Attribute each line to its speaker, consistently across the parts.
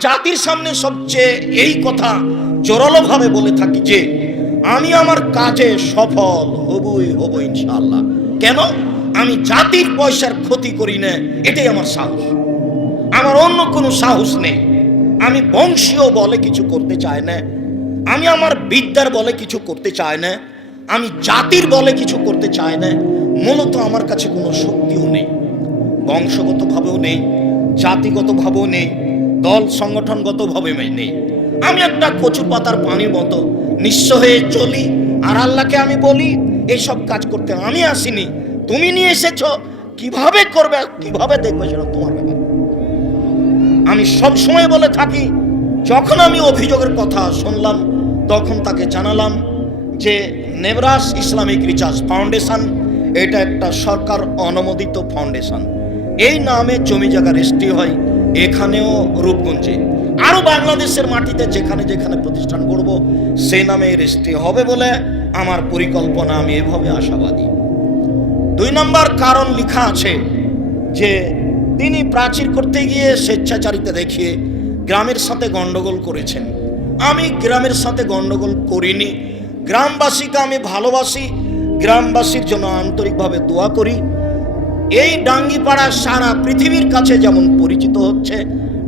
Speaker 1: জাতির সামনে সবচেয়ে এই কথা জোরালোভাবে বলে থাকি যে, আমি আমার কাজে সফল হবই হব ইনশাল্লাহ কেন? আমি জাতির পয়সার ক্ষতি করি না, এটাই আমার সাহস। আমার অন্য কোনো সাহস নেই। আমি বংশীয় বলে কিছু করতে চাই না। আমি আমার বিদ্যার বলে কিছু করতে চাই না। আমি জাতির বলে কিছু করতে চাই না। মূলত আমার কাছে কোনো শক্তিও নেই। বংশগতভাবেও নেই, জাতিগতভাবেও নেই। দল সংগঠনগতভাবে নেই। আমি একটা কচু পাতার পানির মতো নিঃস্ব হয়ে চলি। আর আল্লাহকে আমি বলি এইসব কাজ করতে আমি আসিনি। তুমি নিয়ে এসেছ, কীভাবে করবে, কীভাবে দেখবে সেটা তোমার ব্যাপার। আমি সব সময় বলে থাকি, যখন আমি অভিযোগের কথা শুনলাম, তখন তাকে জানালাম যে নেবরাস ইসলামিক রিচার্জ ফাউন্ডেশন, এটা একটা সরকার অনুমোদিত ফাউন্ডেশন। এই নামে জমি জায়গা রেজিস্ট্রি হয়। এখানেও রূপগঞ্জে আরও বাংলাদেশের মাটিতে যেখানে যেখানে প্রতিষ্ঠান করব সেই নামে রেজিস্ট্রি হবে বলে আমার পরিকল্পনা, আমি এভাবে আশাবাদী। দুই নম্বর কারণ লেখা আছে যে, তিনি প্রাচীর করতে গিয়ে স্বেচ্ছাচারিতা দেখিয়ে গ্রামের সাথে গন্ডগোল করেছেন। আমি গ্রামের সাথে গন্ডগোল করিনি। গ্রামবাসীকে আমি ভালোবাসি। গ্রামবাসীর জন্য আন্তরিকভাবে দোয়া করি। এই ডাঙ্গিপাড়া সারা পৃথিবীর কাছে যেমন পরিচিত হচ্ছে,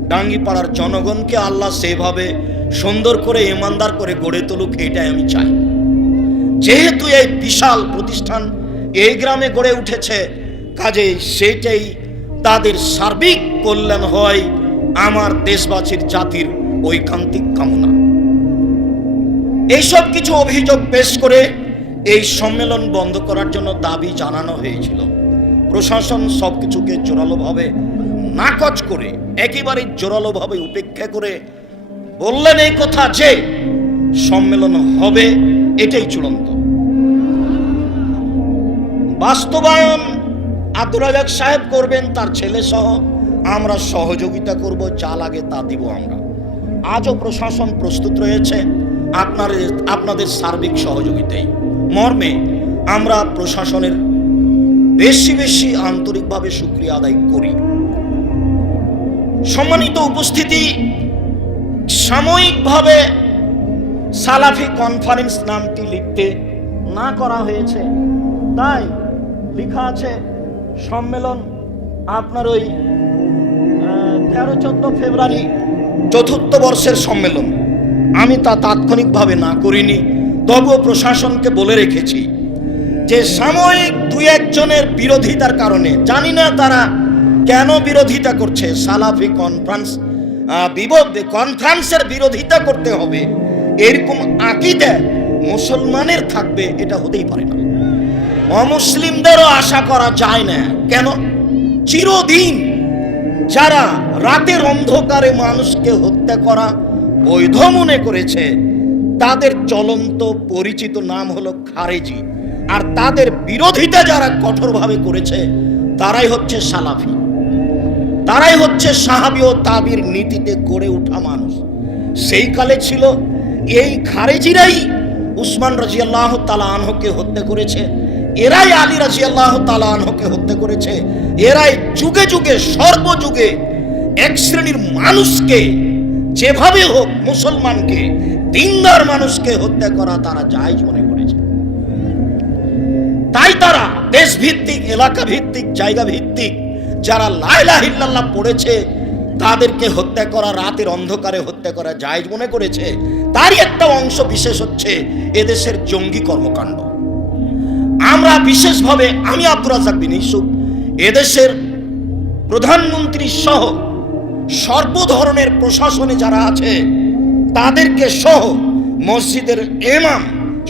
Speaker 1: ডাঙ্গিপাড়ার জনগণকে আল্লাহ সেভাবে সুন্দর করে, ইমানদার করে গড়ে তুলুক, এটাই আমি চাই। যেহেতু এই বিশাল প্রতিষ্ঠান এই গ্রামে গড়ে উঠেছে কাজে সেটাই তাদের সার্বিক কল্যাণ হয় আমার দেশবাসীর জাতির ঐকান্তিক কামনা। এইসব কিছু অভিযোগ পেশ করে এই সম্মেলন বন্ধ করার জন্য দাবি জানানো হয়েছিল। প্রশাসন সব সবকিছুকে জোরালোভাবে নাকচ করে, একেবারে জোরালোভাবে উপেক্ষা করে বললেন, এই কথা যে সম্মেলন হবে, এটাই চূড়ান্ত। বাস্তবায়ন আব্দুল রাজাক সাহেব করবেন, তার ছেলে সহ আমরা সহযোগিতা করব, যা লাগে তা দিব আমরা। আজও প্রশাসন প্রস্তুত রয়েছে, আপনার, আপনাদের সার্বিক সহযোগিতায় মর্মে আমরা প্রশাসনের বেশি বেশি আন্তরিকভাবে সুক্রিয়া আদায় করি। সম্মানিত উপস্থিতি, সাময়িকভাবে সালাফি কনফারেন্স নামটি লিখতে না করা হয়েছে। তাই লেখা আছে, সম্মেলন আপনার ওই তেরো চোদ্দ ফেব্রুয়ারি চতুর্থ বর্ষের সম্মেলন। আমি তা তাৎক্ষণিকভাবে না করিনি, তবুও প্রশাসনকে বলে রেখেছি। যে সাময়িক দুই একজনের বিরোধিতার কারণে জানি না তারা কেন বিরোধিতা করছে। সালাফি কনফারেন্স আহ, কনফারেন্সের বিরোধিতা করতে হবে। এরকম আকিদে মুসলমানের থাকবে এটা হতেই পারে না। অমুসলিমদেরও আশা করা যায় না। কেন? চিরদিন যারা রাতের অন্ধকারে মানুষকে হত্যা করা বৈধ মনে করেছে তাদের চলন্ত পরিচিত নাম হলো খারেজি। আর তাদের বিরোধিতা যারা কঠোরভাবে করেছে, তারাই হচ্ছে সালাফি। তারাই হচ্ছে সাহাবি ও তাবির নীতিতে গড়ে ওঠা মানুষ। সেই কালে ছিল, এই খারেজিরাই উসমান রাজিয়াল্লাহ তালা আনহকে হত্যা করেছে, এরাই আলী রাজিয়াল্লাহ তালা আনহকে হত্যা করেছে, এরাই যুগে যুগে, সর্বযুগে এক শ্রেণির মানুষকে, যেভাবে হোক মুসলমানকে, দিনদার মানুষকে হত্যা করা তারা জায়জ মনে করেছে তাই তারা দেশ ভিত্তিক এলাকা ভিত্তিক জায়গা ভিত্তিক যারা লাইলাহিল্লাহ পড়েছে, তাদেরকে হত্যা করা, রাতের অন্ধকারে হত্যা করা জায়জ মনে করেছে, তারই একটা অংশ বিশেষ হচ্ছে এদেশের জঙ্গি কর্মকাণ্ড। আমরা বিশেষভাবে, আমি আব্দুর রাজাক বিন ইউসুফ, এদেশের প্রধানমন্ত্রী সহ সর্ব ধরনের প্রশাসনে যারা আছে, তাদেরকে সহ মসজিদের এমাম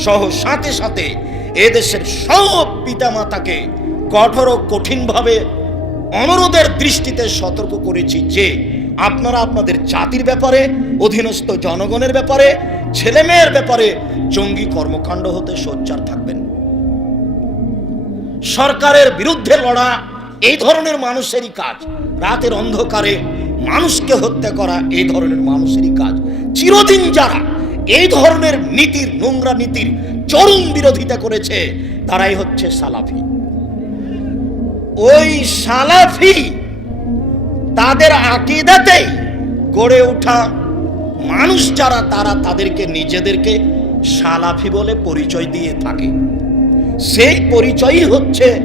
Speaker 1: সহ সাথে সাথে এদেশের সব পিতামাতাকে কঠোর ও কঠিনভাবে অনুরোধের দৃষ্টিতে সতর্ক করেছি যে, আপনারা আপনাদের জাতির ব্যাপারে, অধীনস্থ জনগণের ব্যাপারে, ছেলেমেয়ের ব্যাপারে জঙ্গি কর্মকাণ্ড হতে সোচ্চার থাকবেন। সরকারের বিরুদ্ধে লড়া এই ধরনের মানুষেরই কাজ, রাতের অন্ধকারে মানুষকে হত্যা করা এই ধরনের মানুষেরই কাজ। চিরদিন যারা এই ধরনের নীতির, নোংরা নীতির চরম বিরোধিতা করেছে, তারাই হচ্ছে সালাফি। ওই সালাফি তাদের আকিদাতেই গড়ে ওঠা মানুষ যারা, তারা তাদেরকে নিজেদেরকে সালাফি বলে পরিচয় দিয়ে থাকে। সেই পরিচয়ই হচ্ছে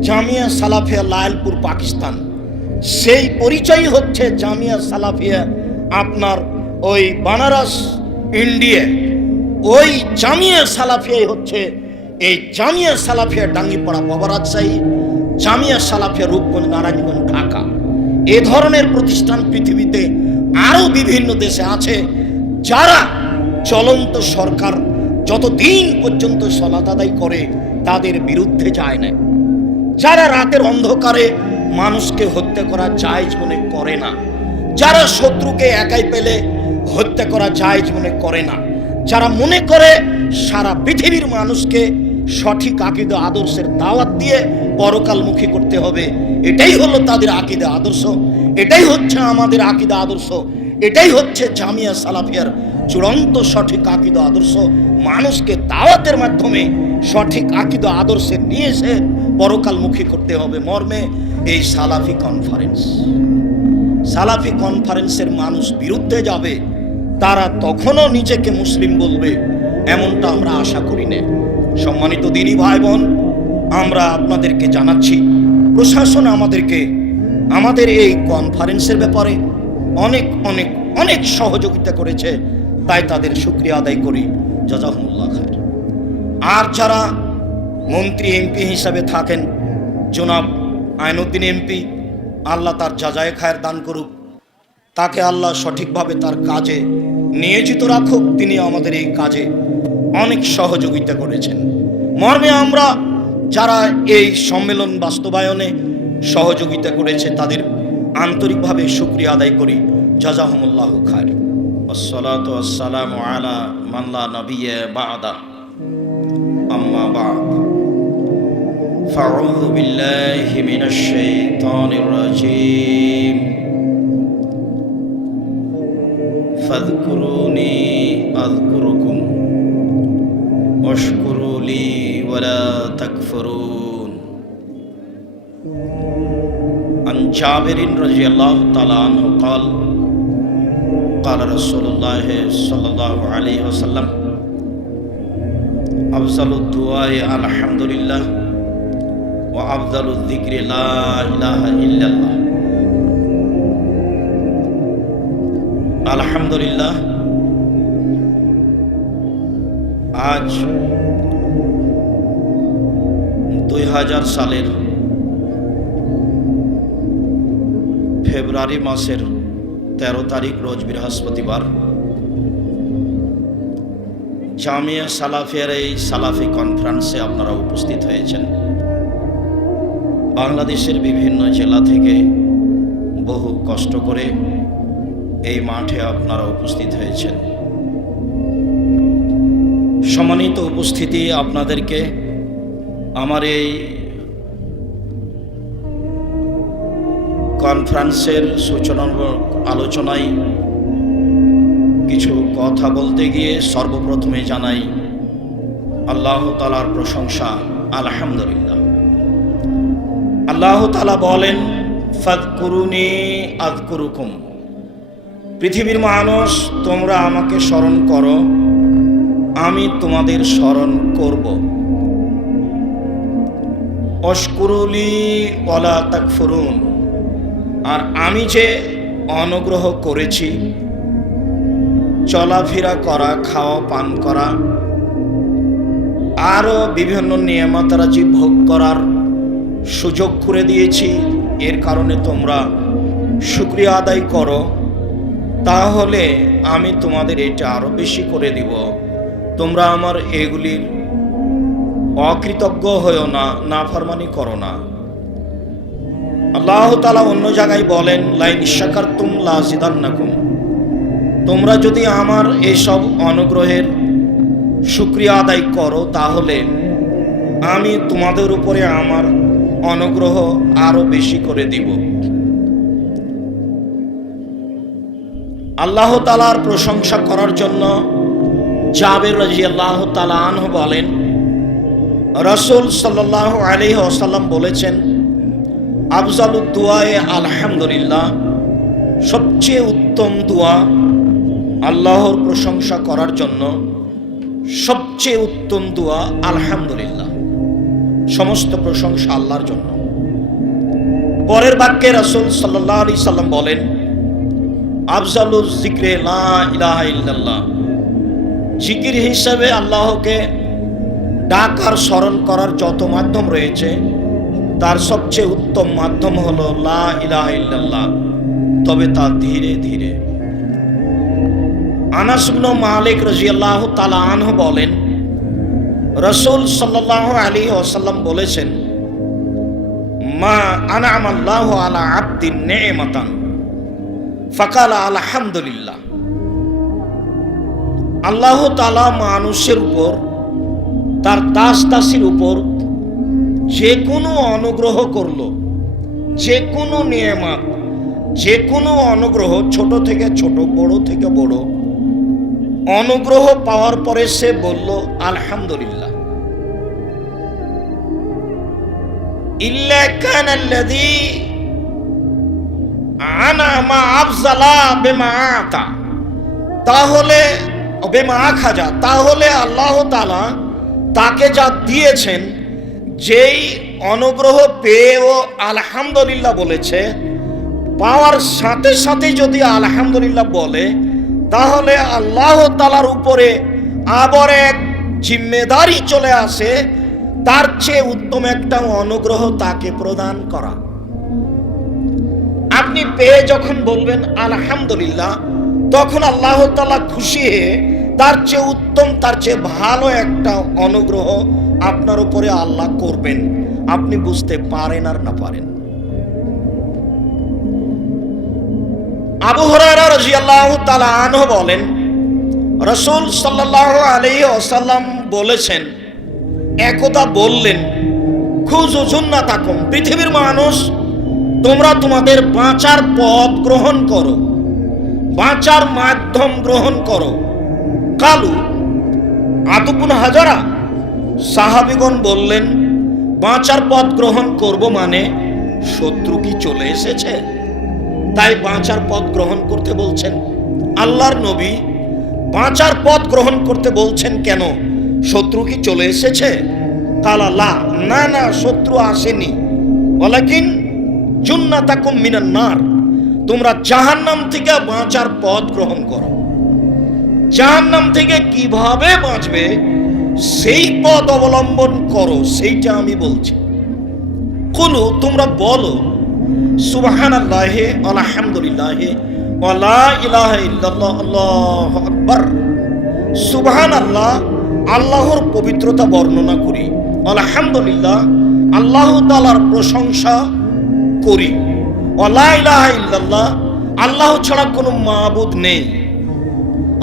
Speaker 1: জামিয়া সালাফিয়া লায়লপুর, পাকিস্তান। সেই পরিচয়ই হচ্ছে জামিয়া সালাফিয়া আপনার ওই বানারস, ইন্ডিয়া। ওই জামিয়া সালাফিয়াই হচ্ছে, এই জামিয়া সালাফিয়া ডাঙ্গিপাড়া বাবা রাজশাহী জামিয়া সালাফিয়া রূপগঞ্জ, নারায়ণগঞ্জ, ঢাকা। এ ধরনের প্রতিষ্ঠান পৃথিবীতে আরও বিভিন্ন দেশে আছে যারা চলন্ত সরকার যতদিন পর্যন্ত সলাত আদায় করে তাদের বিরুদ্ধে যায় না। যারা রাতের অন্ধকারে মানুষকে হত্যা করা জায়জ মনে করে না। যারা শত্রুকে একাই পেলে হত্যা করা জায়জ মনে করে না। যারা মনে করে সারা পৃথিবীর মানুষকে সঠিক আকিদা আদর্শের দাওয়াত দিয়ে পরকালমুখী করতে হবে, এটাই হলো তাদের আকিদা আদর্শ, এটাই হচ্ছে আমাদের আকিদা আদর্শ, এটাই হচ্ছে জামিয়া সালাফিয়ার চূড়ান্ত সঠিক আকিদা আদর্শ। মানুষকে দাওয়াতের মাধ্যমে সঠিক আকিদা আদর্শে নিয়ে এসে পরকালমুখী করতে হবে মর্মে এই সালাফি কনফারেন্স সালাফি কনফারেন্সের মানুষ বিরুদ্ধে যাবে তারা তখনও নিজেকে মুসলিম বলবে, এমনটা আমরা আশা করি না। সম্মানিত দিনী ভাই বোন আমরা আপনাদেরকে জানাচ্ছি, প্রশাসন আমাদেরকে, আমাদের এই কনফারেন্সের ব্যাপারে অনেক অনেক অনেক সহযোগিতা করেছে, তাই তাদের শুক্রিয়া আদায় করি। জাজাহুল্লাহ খায়ের। আর যারা মন্ত্রী, এমপি হিসাবে থাকেন, জনাব আইনুদ্দিন এমপি, আল্লাহ তার যাজায় খায়ের দান করুক, তাকে আল্লাহ সঠিকভাবে তার কাজে নিয়োজিত রাখুক তিনি আমাদের এই কাজে অনেক সহযোগিতা করেছেন মর্মে আমরা যারা এই সম্মেলন বাস্তবায়নে সহযোগিতা করেছে তাদের আন্তরিকভাবে শুক্রিয়া আদায় করি জাজাহমুল্লাহ খায়ের আসসালাত আসসালামু আলা মাল্লা নবিয়ে বাদা আম্মা বাদ فأعوذ بالله من الشيطان الرجيم فاذكروني أذكركم واشكروا لي ولا تكفرون. عن جابر رضي الله تعالى عنه قال قال رسول الله صلى الله عليه وسلم أفضل الدعاء الحمد لله وأفضل الذكر لا إله إلا الله. আলহামদুলিল্লাহ। আজ দুই হাজার সালের ফেব্রুয়ারি মাসের তেরো তারিখ রোজ বৃহস্পতিবার জামিয়া সালাফিয়ার এই সালাফি কনফারেন্সে আপনারা উপস্থিত হয়েছেন। বাংলাদেশের বিভিন্ন জেলা থেকে বহু কষ্ট করে এই মাঠে আপনারা উপস্থিত হয়েছেন। সম্মানিত উপস্থিতি আপনাদেরকে। আমার এই কনফারেন্সের সূচনামূলক আলোচনায় কিছু কথা বলতে গিয়ে সর্বপ্রথমে জানাই, আল্লাহ তালার প্রশংসা, আলহামদুলিল্লাহ। আল্লাহ তালা বলেন ফাদ করুনি আদ করুকুম পৃথিবীর মানুষ, তোমরা আমাকে স্মরণ করো। আমি তোমাদের স্মরণ করব। অস্কুরুলি ওলা তাকফুরুন। আর আমি যে অনুগ্রহ করেছি, চলাফেরা করা, খাওয়া, পান করা, আরও বিভিন্ন নিয়মতারাজি ভোগ করার সুযোগ করে দিয়েছি। এর কারণে তোমরা শুক্রিয়া আদায় করো। তাহলে আমি তোমাদের এটা আরও বেশি করে দিব। তোমরা আমার এগুলির অকৃতজ্ঞ হয়েও না না নাফরমানি করো না। আল্লাহ তালা অন্য জায়গায় বলেন, লাইন ইশাকার তুম লাজিদান্নাকুম তোমরা যদি আমার এসব অনুগ্রহের শুক্রিয়া আদায় করো, তাহলে আমি তোমাদের উপরে আমার অনুগ্রহ আরও বেশি করে দিব। আল্লাহ তালার প্রশংসা করার জন্য জাবের রাজি আল্লাহ তালা আনহ বলেন, রসুল সাল্লাহ আলী আসাল্লাম বলেছেন আফজাল আফজালুদ্দুয়ায়ে আলহামদুলিল্লাহ, সবচেয়ে উত্তম দোয়া আল্লাহর প্রশংসা করার জন্য সবচেয়ে উত্তম দোয়া আলহামদুলিল্লাহ, সমস্ত প্রশংসা আল্লাহর জন্য। পরের বাক্যে রাসূল সাল্লাল্লাহু আলাইহি সাল্লাম বলেন আফজালুল জিক্রে ইল্লাল্লাহ। জিকির হিসাবে আল্লাহকে ডাকার স্মরণ করার যত মাধ্যম রয়েছে, তার সবচেয়ে উত্তম মাধ্যম হলো লা ইলাহা ইল্লাল্লাহ, তবে তা ধীরে ধীরে। আনাস ইবনে মালিক রাদিয়াল্লাহু তাআলা আনহু বলেন, রাসূল সাল্লাল্লাহু আলাইহি ওয়াসাল্লাম বলেছেন, মা আনআমাল্লাহু আলা আবদিন নি'মাতান। ফাকালা আলহামদুলিল্লাহ। আল্লাহ তাআলা মানুষের উপর, তার দাস দাসীর উপর যে কোনো অনুগ্রহ করল যে কোনো নিয়ামত যে কোনো অনুগ্রহ ছোট থেকে ছোট, বড় থেকে বড়, অনুগ্রহ পাওয়ার পরে সে বলল, আলহামদুলিল্লাহ। ইল্লা কানা আল্লাযী আনামা আফজালা বিমা আতা। তাহলে, বেমা খাজা, তাহলে আল্লাহ তাআলা তাকে যা দিয়েছেন, যেই অনুগ্রহ পেয়ে ও আলহামদুলিল্লাহ বলেছে, পাওয়ার সাথে সাথে যদি আলহামদুলিল্লাহ বলে, তাহলে আল্লাহ তালার উপরে আবার এক জিম্মেদারি চলে আসে, তার চেয়ে উত্তম একটা অনুগ্রহ তাকে প্রদান করা। আপনি পেয়ে যখন বলবেন, আলহামদুলিল্লাহ, তখন আল্লাহ তালা খুশি হয়ে তার চেয়ে উত্তম, তার চেয়ে ভালো একটা অনুগ্রহ আপনার উপরে আল্লাহ করবেন। আপনি বুঝতে পারেন আর না পারেন। আবু হুরায়রা রাদিয়াল্লাহু তাআলা আনহু বলেন, রাসূল সাল্লাল্লাহু আলাইহি ওয়াসাল্লাম বলেছেন, একদা বললেন খুজু সুন্নাতাকুম পৃথিবীর মানুষ তোমরা তোমাদের বাঁচার পথ গ্রহণ করো। বাঁচার মাধ্যম গ্রহণ করো। কালু আতুকুন হাজারা সাহাবিগণ বললেন, বাঁচার পথ গ্রহণ করব মানে শত্রু কি চলে এসেছে? তাই বাঁচার পথ গ্রহণ করতে বলছেন, আল্লাহর নবী বাঁচার পথ গ্রহণ করতে বলছেন কেন? শত্রু কি চলে এসেছে? কালা না না, শত্রু আসেনি। ওলাকিন জুন্নাতাকুম মিনান নার। তোমরা জাহান্নাম থেকে বাঁচার পথ গ্রহণ করো। জাহান্নাম থেকে কীভাবে বাঁচবে, সেই পথ অবলম্বন করো, সেইটা আমি বলছি। কুলু, তোমরা বলো সুবহান আল্লাহে আলহামদুলিল্লাহে ওয়ালা ইলাহা আল্লাহু আকবার। সুবহান আল্লাহ আল্লাহর পবিত্রতা বর্ণনা করি। আলহামদুলিল্লাহ, আল্লাহ তাআলার প্রশংসা করি। আল্লাহ ছাড়া কোনো মাবুদ নেই।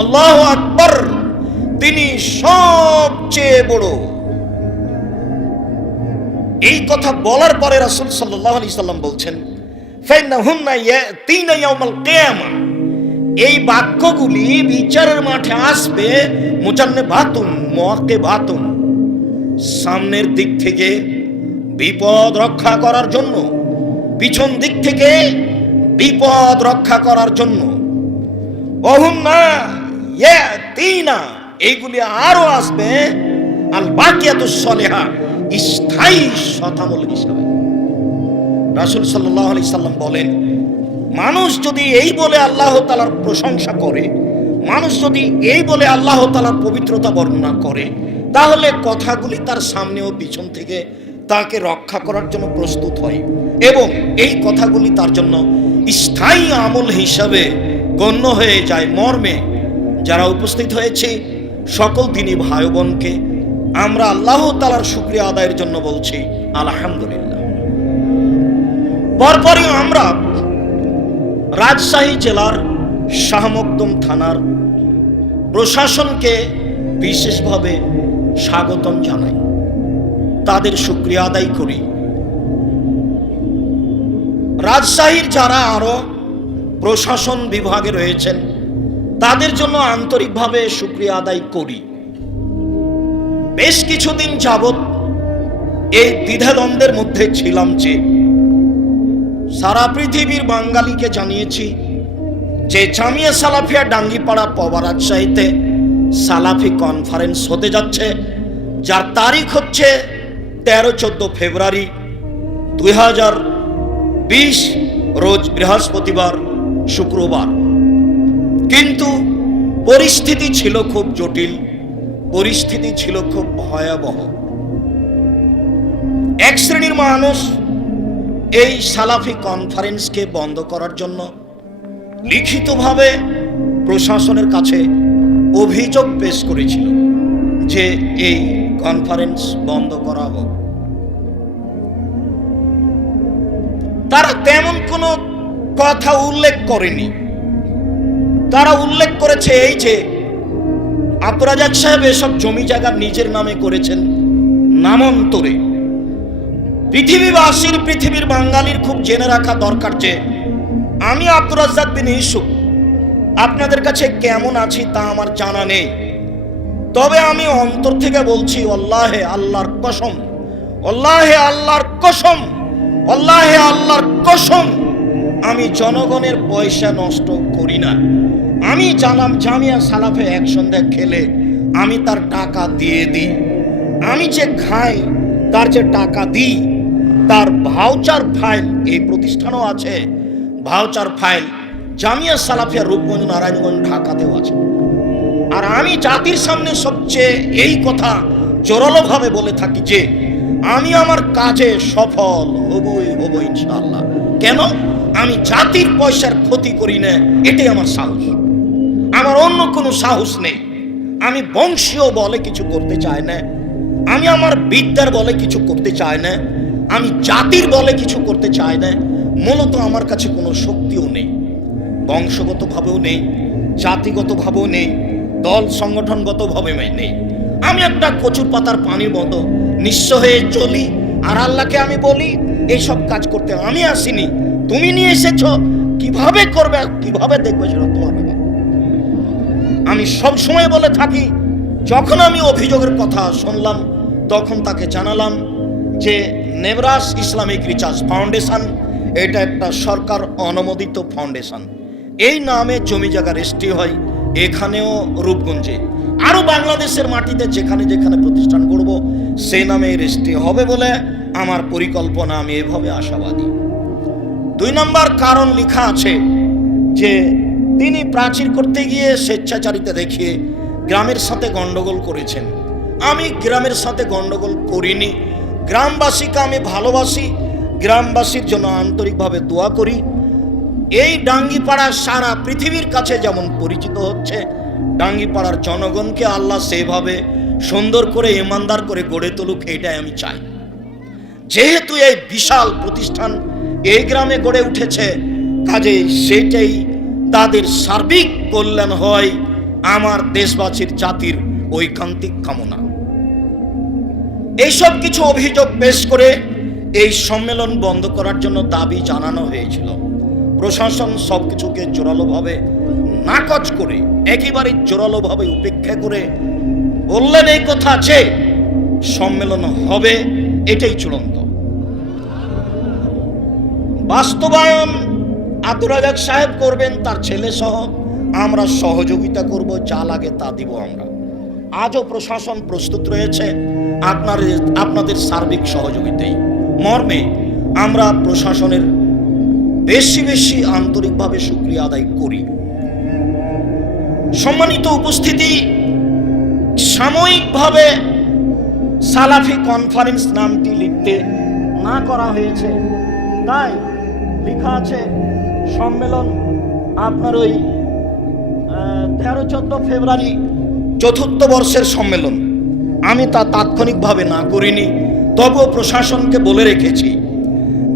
Speaker 1: আল্লাহ আকবর, তিনি সবচেয়ে বড়। এই কথা বলার পরে রাসূল সাল্লাম বলছেন এই বাক্যগুলি বিচারের মাঠে আসবে মুজান্নে বাতুন মোয়াক্কে বাতুন সামনের দিক থেকে বিপদ রক্ষা করার জন্য। পিছন দিক থেকে বিপদ রক্ষা করার জন্য। অহুন্না ইয়াতিনা, এইগুলি আরও আসবে। আল বাকিয়াতুস সলেহা, স্থায়ী শতামূল হিসাবে। রাসুল সাল্লাহ আলি সাল্লাম বলেন, মানুষ যদি এই বলে আল্লাহ তালার প্রশংসা করে, মানুষ যদি এই বলে আল্লাহ তালার পবিত্রতা বর্ণনা করে, তাহলে কথাগুলি তার সামনে ও পিছন থেকে তাকে রক্ষা করার জন্য প্রস্তুত হয় এবং এই কথাগুলি তার জন্য স্থায়ী আমল হিসাবে গণ্য হয়ে যায় মর্মে। যারা উপস্থিত হয়েছে, সকল দিনই ভাই বোনকে আমরা আল্লাহ তালার শুক্রিয়া আদায়ের জন্য বলছি, আলহামদুলিল্লাহ। পরপরই আমরা রাজশাহী জেলার শাহমকদম থানার প্রশাসনকে বিশেষভাবে স্বাগতম জানাই। তাদের শুক্রিয়া আদায় করি। রাজশাহীর যারা আরও প্রশাসন বিভাগে রয়েছেন, তাদের জন্য আন্তরিকভাবে শুক্রিয়া আদায় করি। বেশ কিছুদিন যাবৎ এই দ্বিধাদ্বন্দ্বের মধ্যে ছিলাম যে সারা পৃথিবীর বাঙালিকে জানিয়েছি যে জামিয়া সালাফিয়া ডাঙ্গিপাড়া পবা রাজশাহীতে সালাফি কনফারেন্স হতে যাচ্ছে, যার তারিখ হচ্ছে তেরো চোদ্দ ফেব্রুয়ারি দুই হাজার বিশ রোজ বৃহস্পতিবার শুক্রবার। কিন্তু পরিস্থিতি ছিল খুব জটিল, পরিস্থিতি ছিল খুব ভয়াবহ। এক শ্রেণির মানুষ এই সালাফি কনফারেন্সকে বন্ধ করার জন্য লিখিতভাবে প্রশাসনের কাছে অভিযোগ পেশ করেছিল। যে এই কনফারেন্স বন্ধ করা হোক। তারা তেমন কোনো কথা উল্লেখ করেনি। তারা উল্লেখ করেছে এই যে আব্দুরাজাক সাহেব এসব জমি জায়গা নিজের নামে করেছেন নামান্তরে। পৃথিবীবাসীর পৃথিবীর বাঙালির খুব জেনে রাখা দরকার যে, আমি আব্দুর রাজ্জাক বিন ইসুফ আপনাদের কাছে কেমন আছি তা আমার জানা নেই। তবে আমি অন্তর থেকে বলছি অল্লাহে আল্লাহর কসম অল্লাহে আল্লাহর কসম অল্লাহে আল্লাহর কসম, আমি জনগণের পয়সা নষ্ট করি না। আমি জানাম জামিয়া সালাফে এক সন্ধ্যা খেলে আমি তার টাকা দিয়ে দিই। আমি যে খাই, তার যে টাকা দিই, তার ভাউচার ফাইল এই প্রতিষ্ঠানও আছে। ভাউচার ফাইল জামিয়া সালাফিয়া রূপগঞ্জ নারায়ণগঞ্জ ঢাকাতেও আছে। আর আমি জাতির সামনে সবচেয়ে এই কথা জোরালোভাবে বলে থাকি যে, আমি আমার কাজে সফল হবই হব ইনশাআল্লাহ। কেন? আমি জাতির পয়সার ক্ষতি করি না, এটাই আমার সাহস। আমার অন্য কোনো সাহস নেই। আমি বংশীয় বলে কিছু করতে চাই না। আমি আমার বিদ্যার বলে কিছু করতে চাই না। আমি জাতির বলে কিছু করতে চাই না। মূলত আমার কাছে কোনো শক্তিও নেই। বংশগতভাবেও নেই, জাতিগতভাবেও নেই। দল সংগঠনগতভাবে নেই। আমি একটা কচুর পাতার পানির মতো নিঃস্ব হয়ে চলি, আর আল্লাহকে আমি বলি এইসব কাজ করতে আমি আসিনি, তুমি নিয়ে এসেছ, কীভাবে করবে, কীভাবে দেখবে সেটা তোমার আমি সব সময় বলে থাকি, যখন আমি অভিযোগের কথা শুনলাম, তখন তাকে জানালাম যে নেবরাস ইসলামিক রিচার্জ ফাউন্ডেশন, এটা একটা সরকার অনুমোদিত ফাউন্ডেশন। এই নামে জমি জায়গা রেজিস্ট্রি হয় এখানেও রূপগঞ্জে আরও বাংলাদেশের মাটিতে যেখানে যেখানে প্রতিষ্ঠান করব সেই নামে রেজিস্ট্রি হবে বলে আমার পরিকল্পনা, আমি এভাবে আশাবাদী। দুই নম্বর কারণ লেখা আছে যে, তিনি প্রাচীর করতে গিয়ে স্বেচ্ছাচারিতা দেখিয়ে গ্রামের সাথে গন্ডগোল করেছেন। আমি গ্রামের সাথে গন্ডগোল করিনি। গ্রামবাসীকে আমি ভালোবাসি। গ্রামবাসীর জন্য আন্তরিকভাবে দোয়া করি। এই ডাঙ্গিপাড়া সারা পৃথিবীর কাছে যেমন পরিচিত হচ্ছে, ডাঙ্গিপাড়ার জনগণকে আল্লাহ সেভাবে সুন্দর করে, ইমানদার করে গড়ে তুলুক, এটাই আমি চাই। যেহেতু এই বিশাল প্রতিষ্ঠান এই গ্রামে গড়ে উঠেছে কাজে সেটাই তাদের সার্বিক কল্যাণ হয় আমার দেশবাসীর জাতির ঐকান্তিক কামনা। এইসব কিছু অভিযোগ পেশ করে এই সম্মেলন বন্ধ করার জন্য দাবি জানানো হয়েছিল। প্রশাসন সবকিছুকে জোরালোভাবে নাকচ করে, একেবারে জোরালোভাবে উপেক্ষা করে বললেন, এই কথা যে সম্মেলন হবে, এটাই চূড়ান্ত। বাস্তবায়ন আব্দুর রাজাক সাহেব করবেন, তার ছেলে সহ আমরা সহযোগিতা করব, যা লাগে তা দিব আমরা। আজও প্রশাসন প্রস্তুত রয়েছে, আপনার, আপনাদের সার্বিক সহযোগিতায় মর্মে আমরা প্রশাসনের বেশি বেশি আন্তরিকভাবে সুক্রিয়া আদায় করি। সম্মানিত উপস্থিতি, সাময়িকভাবে সালাফি কনফারেন্স নামটি লিখতে না করা হয়েছে। তাই লেখা আছে, সম্মেলন আপনার ওই তেরো চোদ্দ ফেব্রুয়ারি চতুর্থ বর্ষের সম্মেলন। আমি তা তাৎক্ষণিকভাবে না করিনি, তবুও প্রশাসনকে বলে রেখেছি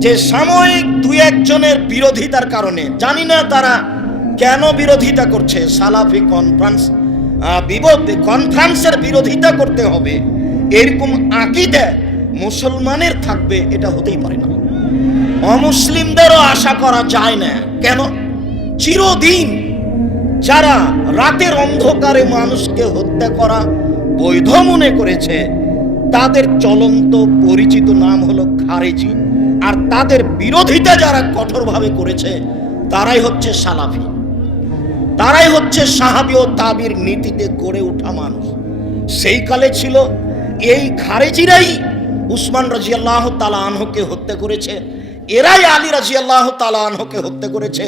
Speaker 1: যে সাময়িক দুই একজনের বিরোধিতার কারণে, জানি না তারা কেন বিরোধিতা করছে। সালাফি কনফারেন্স বিপদ কনফারেন্সের বিরোধিতা করতে হবে। এরকম আকিদা মুসলমানের থাকবে, এটা হতেই পারে না। অমুসলিমদেরও আশা করা যায় না। কেন? চিরদিন যারা রাতের অন্ধকারে মানুষকে হত্যা করা বৈধ মনে করেছে, তাদের চলন্ত পরিচিত নাম হলো খারেজি। আর তাদের বিরোধিতা যারা কঠোরভাবে করেছে, তারাই হচ্ছে সালাফি। তারাই হচ্ছে সাহাবি ও তাবির নীতিতে গড়ে ওঠা মানুষ। সেই কালে ছিল, এই খারেজিরাই উসমান রাজিয়াল্লাহ তালা আনহকে হত্যা করেছে, এরাই আলী রাজিয়াল্লাহ তালা আনহকে হত্যা করেছে,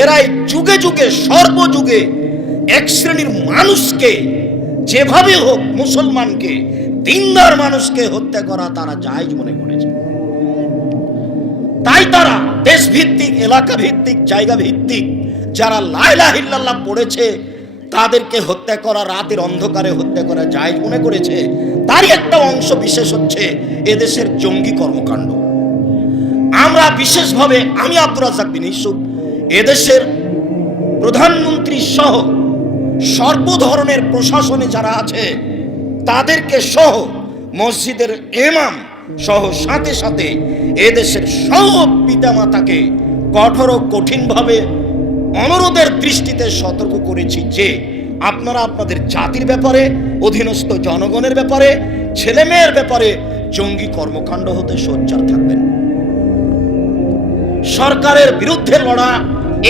Speaker 1: এরাই যুগে যুগে, সর্বযুগে এক শ্রেণির মানুষকে যেভাবে হোক মুসলমানকে, দিনদার মানুষকে হত্যা করা তারা জায়জ মনে করেছে। তাই তারা দেশ ভিত্তিক এলাকা ভিত্তিক জায়গা ভিত্তিক যারা লাইলা হিল্লাল্লাহ পড়েছে, তাদেরকে হত্যা করা, রাতের অন্ধকারে হত্যা করা যায় মনে করেছে, তারই একটা অংশ বিশেষ হচ্ছে এদেশের জঙ্গি কর্মকাণ্ড। আমরা বিশেষভাবে, আমি আব্দুর রাজাক বিন এদেশের প্রধানমন্ত্রী সহ সর্ব ধরনের প্রশাসনে যারা আছে, তাদেরকে সহ মসজিদের এমাম সহ সাথে সাথে এদেশের সব পিতামাতাকে কঠোর ও কঠিনভাবে অনুরোধের দৃষ্টিতে সতর্ক করেছি যে, আপনারা আপনাদের জাতির ব্যাপারে, অধীনস্থ জনগণের ব্যাপারে, ছেলেমেয়ের ব্যাপারে জঙ্গি কর্মকাণ্ড হতে সোচ্চার থাকবেন। সরকারের বিরুদ্ধে লড়া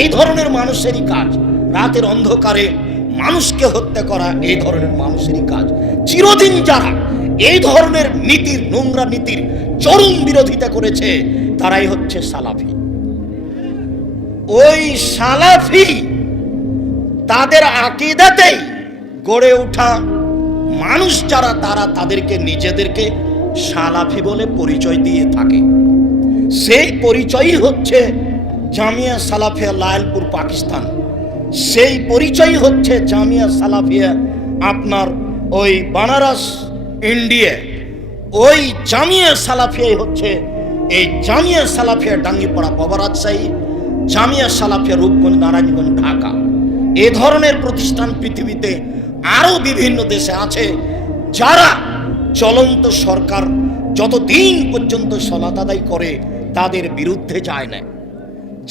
Speaker 1: এই ধরনের মানুষেরই কাজ, রাতের অন্ধকারে মানুষকে হত্যা করা এই ধরনের মানুষেরই কাজ। চিরদিন যারা এই ধরনের নীতির, নোংরা নীতির চরম বিরোধিতা করেছে তারাই হচ্ছে সালাফি। ওই সালাফি তাদের আকিদাতেই গড়ে ওঠা মানুষ যারা, তারা তাদেরকে নিজেদেরকে সালাফি বলে পরিচয় দিয়ে থাকে। সেই পরিচয়ই হচ্ছে জামিয়া সালাফিয়া লায়লপুর পাকিস্তান। সেই পরিচয় হচ্ছে জামিয়া সালাফিয়া আপনার ওই বানারস ইন্ডিয়া ওই জামিয়া সালাফিয়াই হচ্ছে, এই জামিয়া সালাফিয়া ডাঙ্গিপাড়া বাবা রাজশাহী, জামিয়া সালাফিয়া রূপগঞ্জ, নারায়ণগঞ্জ, ঢাকা। এ ধরনের প্রতিষ্ঠান পৃথিবীতে আরও বিভিন্ন দেশে আছে যারা চলন্ত সরকার যতদিন পর্যন্ত সলাত করে তাদের বিরুদ্ধে যায় না।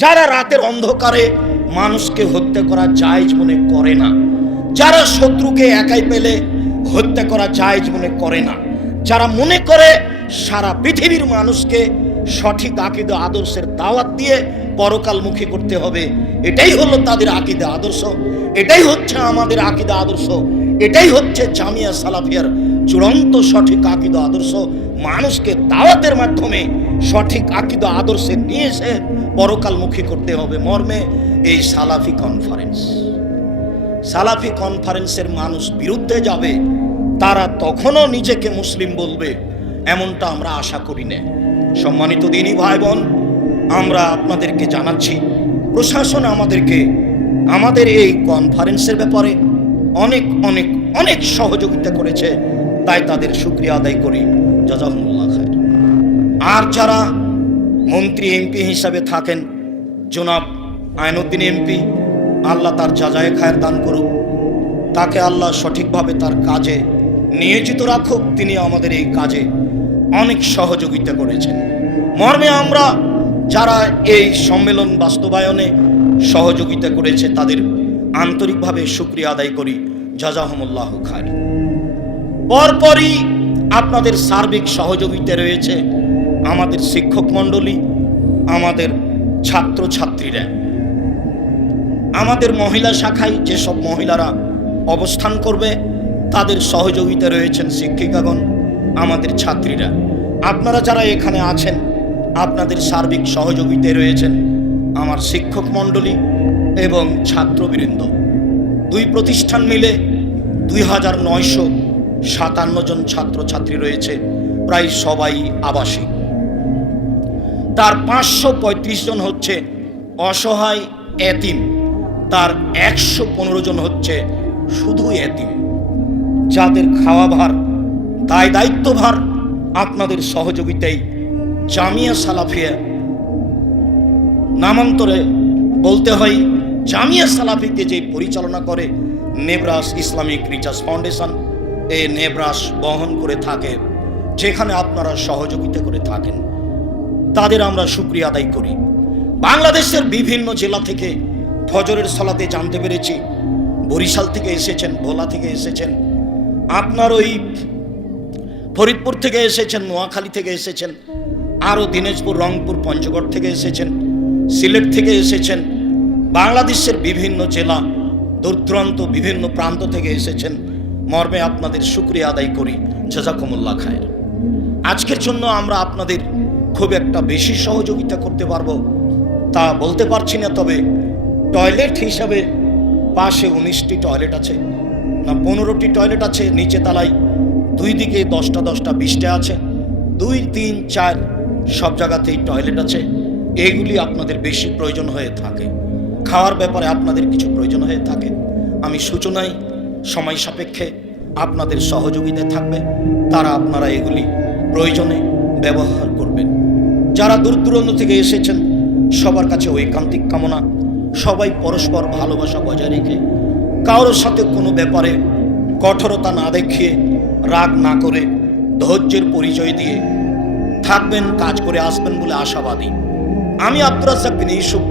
Speaker 1: যারা রাতের অন্ধকারে মানুষকে হত্যা করা জায়জ মনে করে না, যারা শত্রুকে একাই পেলে হত্যা করা জায়জ মনে করে না। যারা মনে করে, সারা পৃথিবীর মানুষকে সঠিক আকিদা আদর্শের দাওয়াত দিয়ে পরকালমুখী করতে হবে, এটাই হলো তাদের আকিদা আদর্শ। এটাই হচ্ছে আমাদের আকিদা আদর্শ। এটাই হচ্ছে জামিয়া সালাফিয়ার চূড়ান্ত সঠিক আকিদা আদর্শ। মানুষকে দাওয়াতের মাধ্যমে সঠিক আকিদা আদর্শে নিয়ে এসে পরকালমুখী করতে হবে মর্মে এই সালাফি কনফারেন্স সালাফি কনফারেন্সের মানুষ বিরুদ্ধে যাবে, তারা তখনও নিজেকে মুসলিম বলবে, এমনটা আমরা আশা করি না। সম্মানিত দিনী ভাই বোন আমরা আপনাদেরকে জানাচ্ছি, প্রশাসন আমাদেরকে, আমাদের এই কনফারেন্সের ব্যাপারে অনেক অনেক অনেক সহযোগিতা করেছে, তাই তাদের শুক্রিয়া আদায় করি। জাজাহুল্লাহ খায় আর যারা মন্ত্রী, এমপি হিসাবে থাকেন, জনাব আইনুদ্দিন এমপি আল্লাহ তার যাজায় খায়ের দান করুক, তাকে আল্লাহ সঠিকভাবে তার কাজে নিয়োজিত রাখুক, তিনি আমাদের এই কাজে অনেক সহযোগিতা করেছেন। মর্মে আমরা যারা এই সম্মেলন বাস্তবায়নে সহযোগিতা করেছে, তাদের আন্তরিকভাবে শুক্রিয়া আদায় করি। জাজাহমুল্লাহ খারি পরপরই আপনাদের সার্বিক সহযোগিতা রয়েছে আমাদের শিক্ষক মণ্ডলী, আমাদের ছাত্রছাত্রীরা। আমাদের মহিলা শাখায় যেসব মহিলারা অবস্থান করবে, তাদের সহযোগিতা রয়েছেন শিক্ষিকাগণ, আমাদের ছাত্রীরা। আপনারা যারা এখানে আছেন, আপনাদের সার্বিক সহযোগিতায় রয়েছেন আমার শিক্ষক মণ্ডলী এবং ছাত্রবৃন্দ। দুই প্রতিষ্ঠান মিলে দুই হাজার নয়শো সাতান্ন জন ছাত্রছাত্রী রয়েছে, প্রায় সবাই আবাসিক। তার পাঁচশো পঁয়ত্রিশ জন হচ্ছে অসহায়, এতিম। তার একশো পনেরো জন হচ্ছে শুধু এতিম। যাদের খাওয়া ভার দায় দায়িত্বভার আপনাদের সহযোগিতায় জামিয়া সালাফিয়া নামান্তরে বলতে হয়, জামিয়া সালাফিকে যে পরিচালনা করে নেবরাস ইসলামিক রিচার্জ ফাউন্ডেশন, এ নেবরাস বহন করে থাকে, যেখানে আপনারা সহযোগিতা করে থাকেন। তাদের আমরা সুক্রিয়া আদায় করি। বাংলাদেশের বিভিন্ন জেলা থেকে ফজরের সলাতে জানতে পেরেছি। বরিশাল থেকে এসেছেন, ভোলা থেকে এসেছেন। আপনার ওই ফরিদপুর থেকে এসেছেন, নোয়াখালী থেকে এসেছেন, আরও দিনাজপুর, রংপুর, পঞ্চগড় থেকে এসেছেন, সিলেট থেকে এসেছেন, বাংলাদেশের বিভিন্ন জেলা দূরদূরান্ত বিভিন্ন প্রান্ত থেকে এসেছেন। মর্মে আপনাদের শুক্রিয়া আদায় করি। জাজাকুমুল্লাহ খায়ের। আজকের জন্য আমরা আপনাদের খুব একটা বেশি সহযোগিতা করতে পারব তা বলতে পারছি না, তবে টয়লেট হিসাবে পাশে উনিশটি টয়লেট আছে না, পনেরোটি টয়লেট আছে, নিচে তালায় দুই দিকে দশটা দশটা, বিশটা আছে। দুই, তিন, চার সব জায়গাতেই টয়লেট আছে। এইগুলি আপনাদের বেশি প্রয়োজন হয়ে থাকে। খাওয়ার ব্যাপারে আপনাদের কিছু প্রয়োজন হয়ে থাকে। আমি সূচনায় সময় সাপেক্ষে আপনাদের সহযোগিতায় থাকবে। তারা আপনারা এগুলি প্রয়োজনে ব্যবহার করবেন। যারা দূর দূরান্ত থেকে এসেছেন, সবার কাছে ঐকান্তিক কামনা। সবাই পরস্পর ভালোবাসা বজায় রেখে, কারোর সাথে কোনো ব্যাপারে কঠোরতা না দেখিয়ে, রাগ না করে ধৈর্যের পরিচয় দিয়ে থাকবেন, কাজ করে আসবেন বলে আশাবাদী। আমি আব্দুর রাজ্জাক বিন ইউসুফ,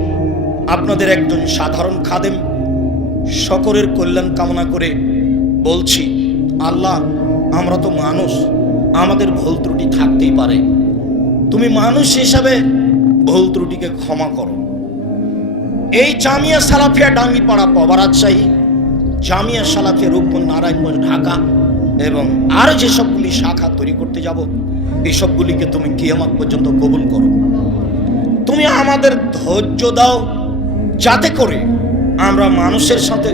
Speaker 1: আপনাদের একজন সাধারণ খাদেম। সকলের কল্যাণ কামনা করে বলছি, আল্লাহ, আমরা তো মানুষ, আমাদের ভুল ত্রুটি থাকতেই পারে। তুমি মানুষ হিসাবে ভুল ত্রুটিকে ক্ষমা করো। এই জামিয়া সালাফিয়া ডাঙ্গিপাড়া পবা রাজশাহী জামিয়া সালাফিয়া রূপগঞ্জ নারায়ণগঞ্জ ঢাকা এবং আর যেসবগুলি শাখা তৈরি করতে যাব, এসবগুলিকে তুমি কিয়ামাত পর্যন্ত কবুল করো। তুমি আমাদের ধৈর্য দাও, যাতে করে আমরা মানুষের সাথে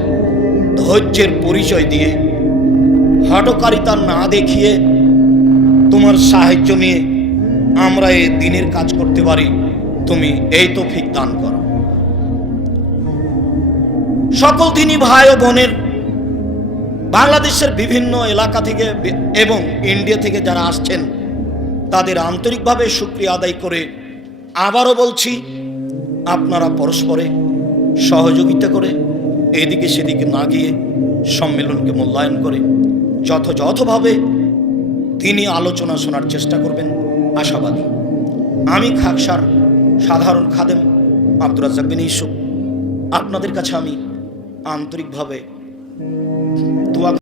Speaker 1: ধৈর্যের পরিচয় দিয়ে হটকারিতা না দেখিয়ে তোমার সাহায্য নিয়ে আমরা এই দিনের কাজ করতে পারি। তুমি এই তৌফিক দান করো। সকল দিনই ভাই ও বোনের বাংলাদেশের বিভিন্ন এলাকা থেকে এবং ইন্ডিয়া থেকে যারা আসছেন, তাদের আন্তরিকভাবে সুক্রিয়া আদায় করে আবারও বলছি, আপনারা পরস্পরে সহযোগিতা করে এদিকে সেদিকে না গিয়ে সম্মেলনকে মূল্যায়ন করে যথাযথভাবে তিনি আলোচনা শোনার চেষ্টা করবেন, আশাবাদী। আমি খাকসার সাধারণ খাদেম আব্দুর রাজ্জাক বিন ইউসুফ। আপনাদের কাছে আমি আন্তরিকভাবে